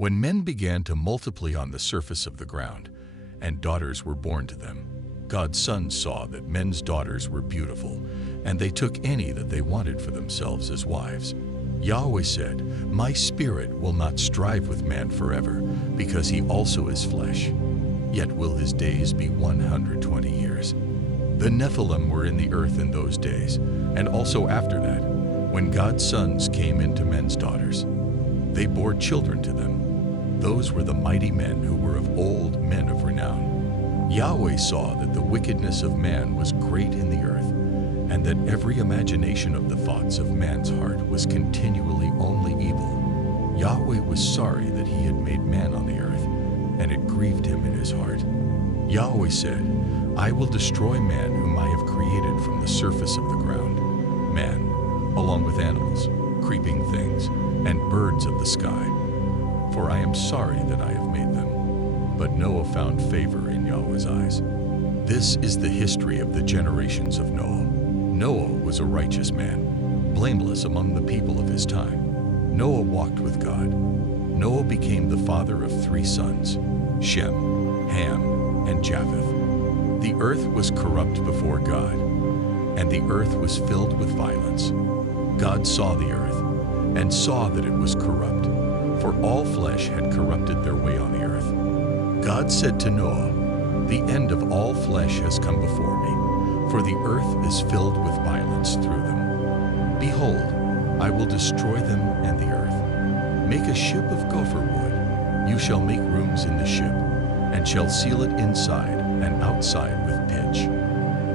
When men began to multiply on the surface of the ground, and daughters were born to them, God's sons saw that men's daughters were beautiful, and they took any that they wanted for themselves as wives. Yahweh said, "My spirit will not strive with man forever, because he also is flesh. Yet will his days be 120 years. The Nephilim were in the earth in those days, and also after that, when God's sons came into men's daughters. They bore children to them. Those were the mighty men who were of old, men of renown. Yahweh saw that the wickedness of man was great in the earth, and that every imagination of the thoughts of man's heart was continually only evil. Yahweh was sorry that he had made man on the earth, and it grieved him in his heart. Yahweh said, I will destroy man whom I have created from the surface of the ground, man, along with animals, creeping things, and birds of the sky. For I am sorry that I have made them. But Noah found favor in Yahweh's eyes. This is the history of the generations of Noah. Noah was a righteous man, blameless among the people of his time. Noah walked with God. Noah became the father of 3 sons, Shem, Ham, and Japheth. The earth was corrupt before God, and the earth was filled with violence. God saw the earth, and saw that it was corrupt, for all flesh had corrupted their way on the earth. God said to Noah, The end of all flesh has come before me, for the earth is filled with violence through them. Behold, I will destroy them and the earth. Make a ship of gopher wood. You shall make rooms in the ship, and shall seal it inside and outside with pitch.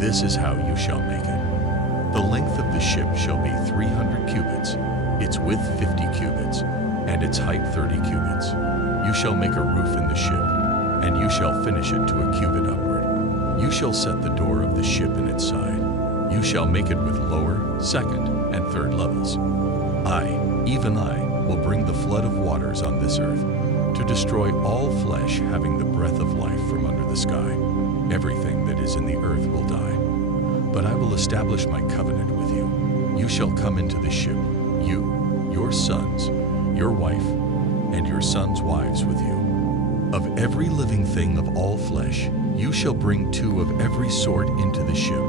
This is how you shall make it. The length of the ship shall be 300 cubits, its width 50 cubits, and its height 30 cubits. You shall make a roof in the ship, and you shall finish it to a cubit upward. You shall set the door of the ship in its side. You shall make it with lower, second, and third levels. I, even I, will bring the flood of waters on this earth, to destroy all flesh having the breath of life from under the sky. Everything that is in the earth will die. But I will establish my covenant with you. You shall come into the ship, you, your sons, your wife, and your sons' wives with you. Of every living thing of all flesh, you shall bring 2 of every sort into the ship,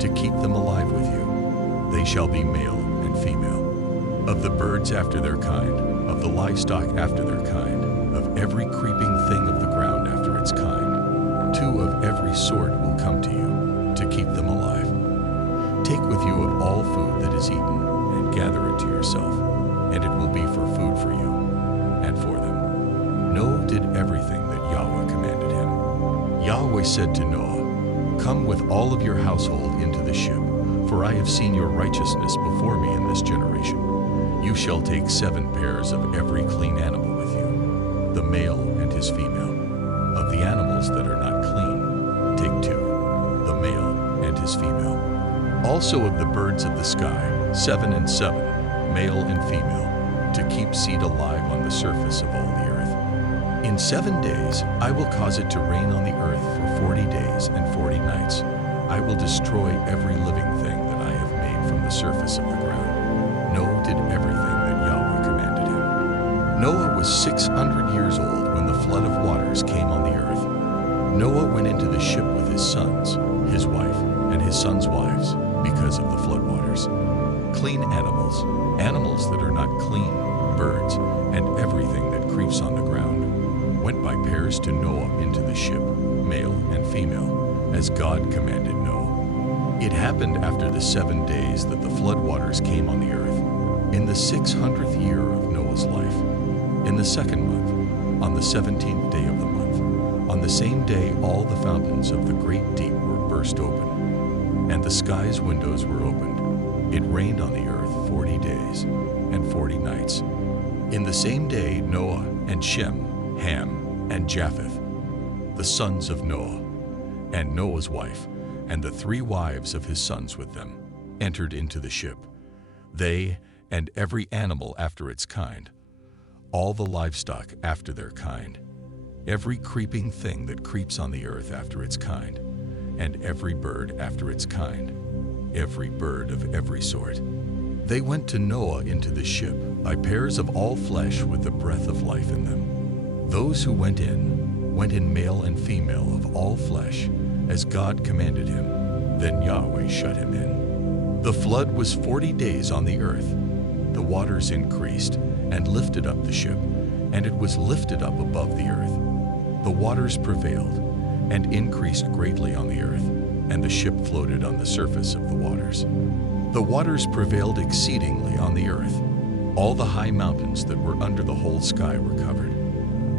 to keep them alive with you. They shall be male and female. Of the birds after their kind, of the livestock after their kind, of every creeping thing of the ground after its kind, 2 of every sort will come to you, to keep them alive. Take with you of all food that is eaten, and gather it to yourself, and it will be for food for you, and for them. Noah did everything that Yahweh commanded him. Yahweh said to Noah, Come with all of your household into the ship, for I have seen your righteousness before me in this generation. You shall take 7 pairs of every clean animal with you, the male and his female. Of the animals that are not clean, take 2, the male and his female. Also of the birds of the sky, 7 and 7, male and female, to keep seed alive on the surface of all the earth. In 7 days I will cause it to rain on the earth for 40 days and 40 nights. I will destroy every living thing that I have made from the surface of the ground. Noah did everything that Yahweh commanded him. Noah was 600 years old when the flood of waters came on the earth. Noah went into the ship with his sons, his wife, and his sons' wives, because of the floodwaters. Clean animals, animals that are not clean, birds, and everything that creeps on the ground, went by pairs to Noah into the ship, male and female, as God commanded Noah. It happened after the 7 days that the floodwaters came on the earth, in the 600th year of Noah's life, in the 2nd month, on the 17th day of the month. On the same day all the fountains of the great deep were burst open, and the sky's windows were opened. It rained on the earth 40 days and 40 nights. In the same day Noah and Shem, Ham, and Japheth, the sons of Noah, and Noah's wife, and the 3 wives of his sons with them, entered into the ship, they and every animal after its kind, all the livestock after their kind, every creeping thing that creeps on the earth after its kind, and every bird after its kind, every bird of every sort. They went to Noah into the ship by pairs of all flesh with the breath of life in them. Those who went in male and female of all flesh, as God commanded him. Then Yahweh shut him in. The flood was 40 days on the earth. The waters increased and lifted up the ship, and it was lifted up above the earth. The waters prevailed and increased greatly on the earth, and the ship floated on the surface of the waters. The waters prevailed exceedingly on the earth. All the high mountains that were under the whole sky were covered.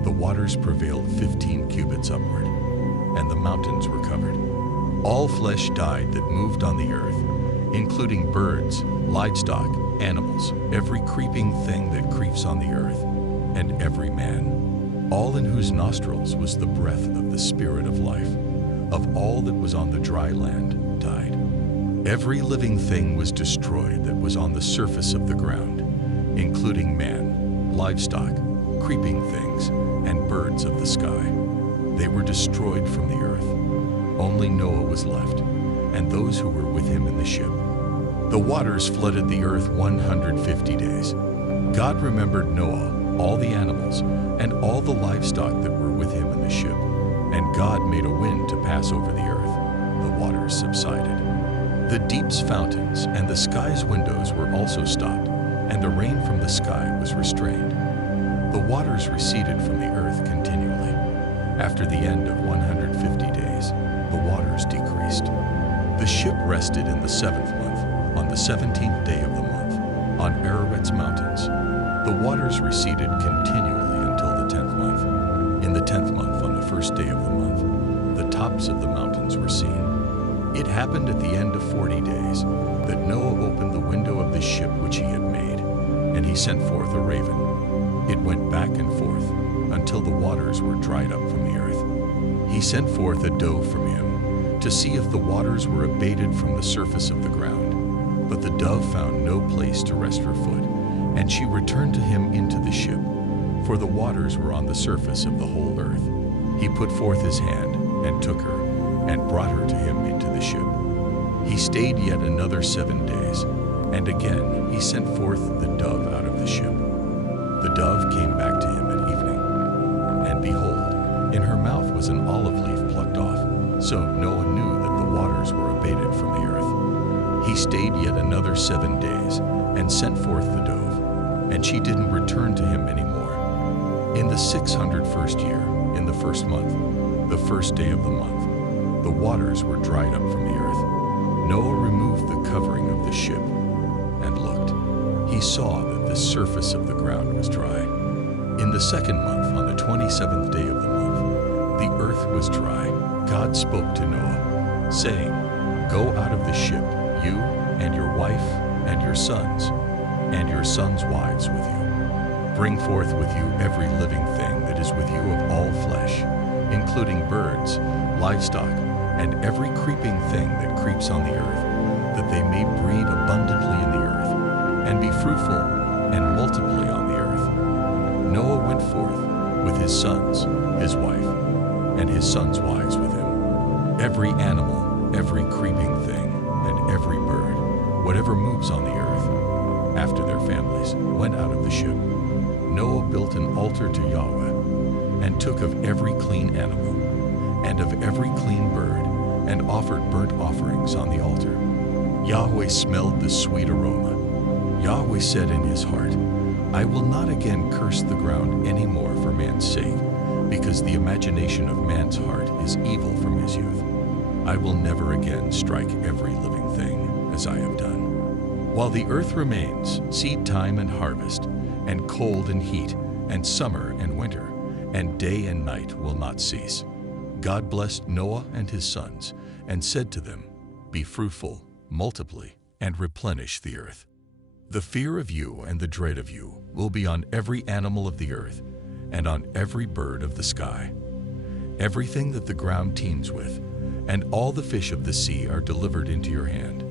The waters prevailed 15 cubits upward, and the mountains were covered. All flesh died that moved on the earth, including birds, livestock, animals, every creeping thing that creeps on the earth, and every man, all in whose nostrils was the breath of the Spirit of life. Of all that was on the dry land died. Every living thing was destroyed that was on the surface of the ground, including man, livestock, creeping things, and birds of the sky. They were destroyed from the earth. Only Noah was left, and those who were with him in the ship. The waters flooded the earth 150 days. God remembered Noah, all the animals, and all the livestock that were with him in the ship. And God made a wind to pass over the earth. The waters subsided. The deep's fountains and the sky's windows were also stopped, and the rain from the sky was restrained. The waters receded from the earth continually. After the end of 150 days, the waters decreased. The ship rested in the 7th month, on the 17th day of the month, on Ararat's mountains. The waters receded continually until the 10th month. In the 10th month, on the 1st day of the month, the tops of the mountains were seen. It happened at the end of 40 days that Noah opened the window of the ship which he had made, and he sent forth a raven. It went back and forth until the waters were dried up from the earth. He sent forth a dove from him to see if the waters were abated from the surface of the ground. But the dove found no place to rest her foot, and she returned to him into the ship, for the waters were on the surface of the whole earth. He put forth his hand and took her and brought her to him into the ship. He stayed yet another 7 days, and again he sent forth the dove out of the ship. The dove came back to him at evening, and behold, in her mouth was an olive leaf plucked off. So Noah knew that the waters were abated from the earth. He stayed yet another 7 days, and sent forth the dove, and she didn't return to him any more. In the 601st year, in the 1st month, the 1st day of the month, the waters were dried up from the earth. Noah removed the covering of the ship and looked. He saw that the surface of the ground was dry. In the 2nd month, on the 27th day of the month, the earth was dry. God spoke to Noah, saying, "Go out of the ship, you and your wife and your sons wives with you. Bring forth with you every living thing that is with you of all flesh, including birds, livestock, and every creeping thing that creeps on the earth, that they may breed abundantly in the earth, and be fruitful, and multiply on the earth." Noah went forth with his sons, his wife, and his sons' wives with him. Every animal, every creeping thing, and every bird, whatever moves on the earth, after their families, went out of the ship. Noah built an altar to Yahweh, and took of every clean animal, and of every clean bird, and offered burnt offerings on the altar. Yahweh smelled the sweet aroma. Yahweh said in his heart, "I will not again curse the ground any more for man's sake, because the imagination of man's heart is evil from his youth. I will never again strike every living thing as I have done. While the earth remains, seed time and harvest, and cold and heat, and summer and winter, and day and night will not cease." God blessed Noah and his sons, and said to them, "Be fruitful, multiply, and replenish the earth. The fear of you and the dread of you will be on every animal of the earth, and on every bird of the sky. Everything that the ground teems with, and all the fish of the sea are delivered into your hand.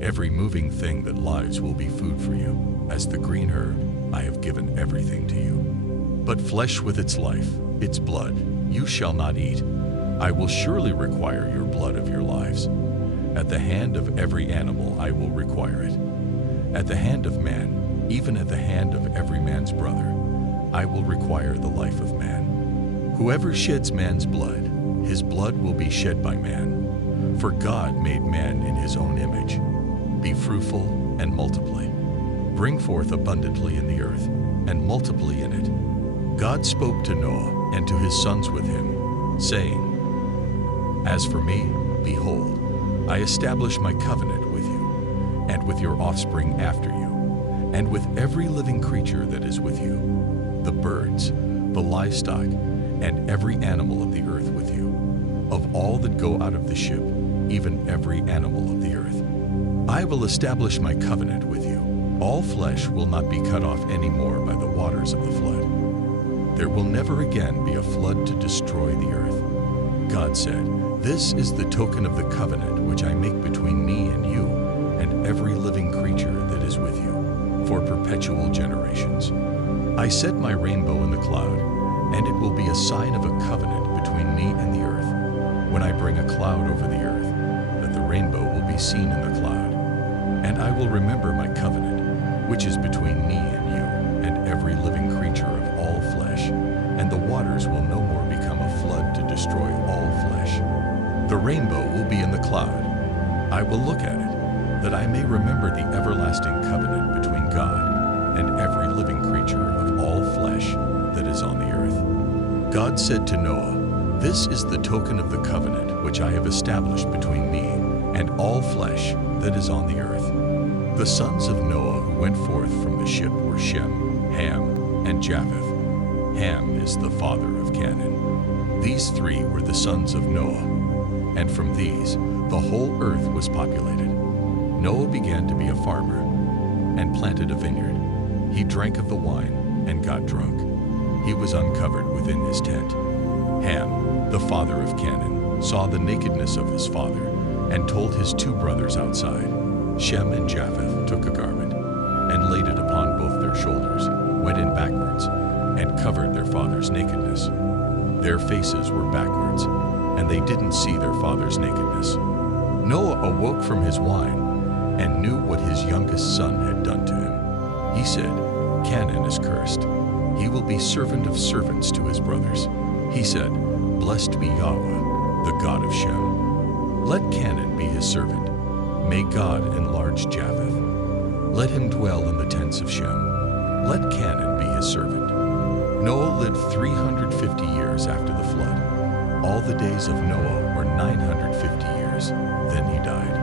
Every moving thing that lives will be food for you. As the green herb, I have given everything to you. But flesh with its life, its blood, you shall not eat. I will surely require your blood of your lives. At the hand of every animal I will require it. At the hand of man, even at the hand of every man's brother, I will require the life of man. Whoever sheds man's blood, his blood will be shed by man. For God made man in his own image. Be fruitful and multiply. Bring forth abundantly in the earth, and multiply in it. God spoke to Noah and to his sons with him, saying, As for me, behold, I establish my covenant with you, and with your offspring after you, and with every living creature that is with you, the birds, the livestock, and every animal of the earth with you, of all that go out of the ship, even every animal of the earth. I will establish my covenant with you. All flesh will not be cut off any more by the waters of the flood. There will never again be a flood to destroy the earth. God said, This is the token of the covenant which I make between me and you, and every living creature that is with you, for perpetual generations. I set my rainbow in the cloud, and it will be a sign of a covenant between me and the earth. When I bring a cloud over the earth, that the rainbow will be seen in the cloud. And I will remember my covenant, which is between me and you, and every living creature of all flesh, and the waters will no more become a flood to destroy all flesh. The rainbow will be in the cloud. I will look at it, that I may remember the everlasting covenant between God and every living creature of all flesh that is on the earth. God said to Noah, This is the token of the covenant which I have established between me and all flesh that is on the earth. The sons of Noah who went forth from the ship were Shem, Ham, and Japheth. Ham is the father of Canaan. These three were the sons of Noah, and from these the whole earth was populated. Noah began to be a farmer and planted a vineyard. He drank of the wine and got drunk. He was uncovered within his tent. Ham, the father of Canaan, saw the nakedness of his father and told his two brothers outside. Shem and Japheth took a garment and laid it upon both their shoulders, went in backwards, and covered their father's nakedness. Their faces were backwards, and they didn't see their father's nakedness. Noah awoke from his wine and knew what his youngest son had done to him. He said, Canaan is cursed. He will be servant of servants to his brothers. He said, Blessed be Yahweh, the God of Shem. Let Canaan be his servant. May God enlarge Japheth. Let him dwell in the tents of Shem. Let Canaan be his servant. Noah lived 350 years after the flood. All the days of Noah were 950 years. Then he died.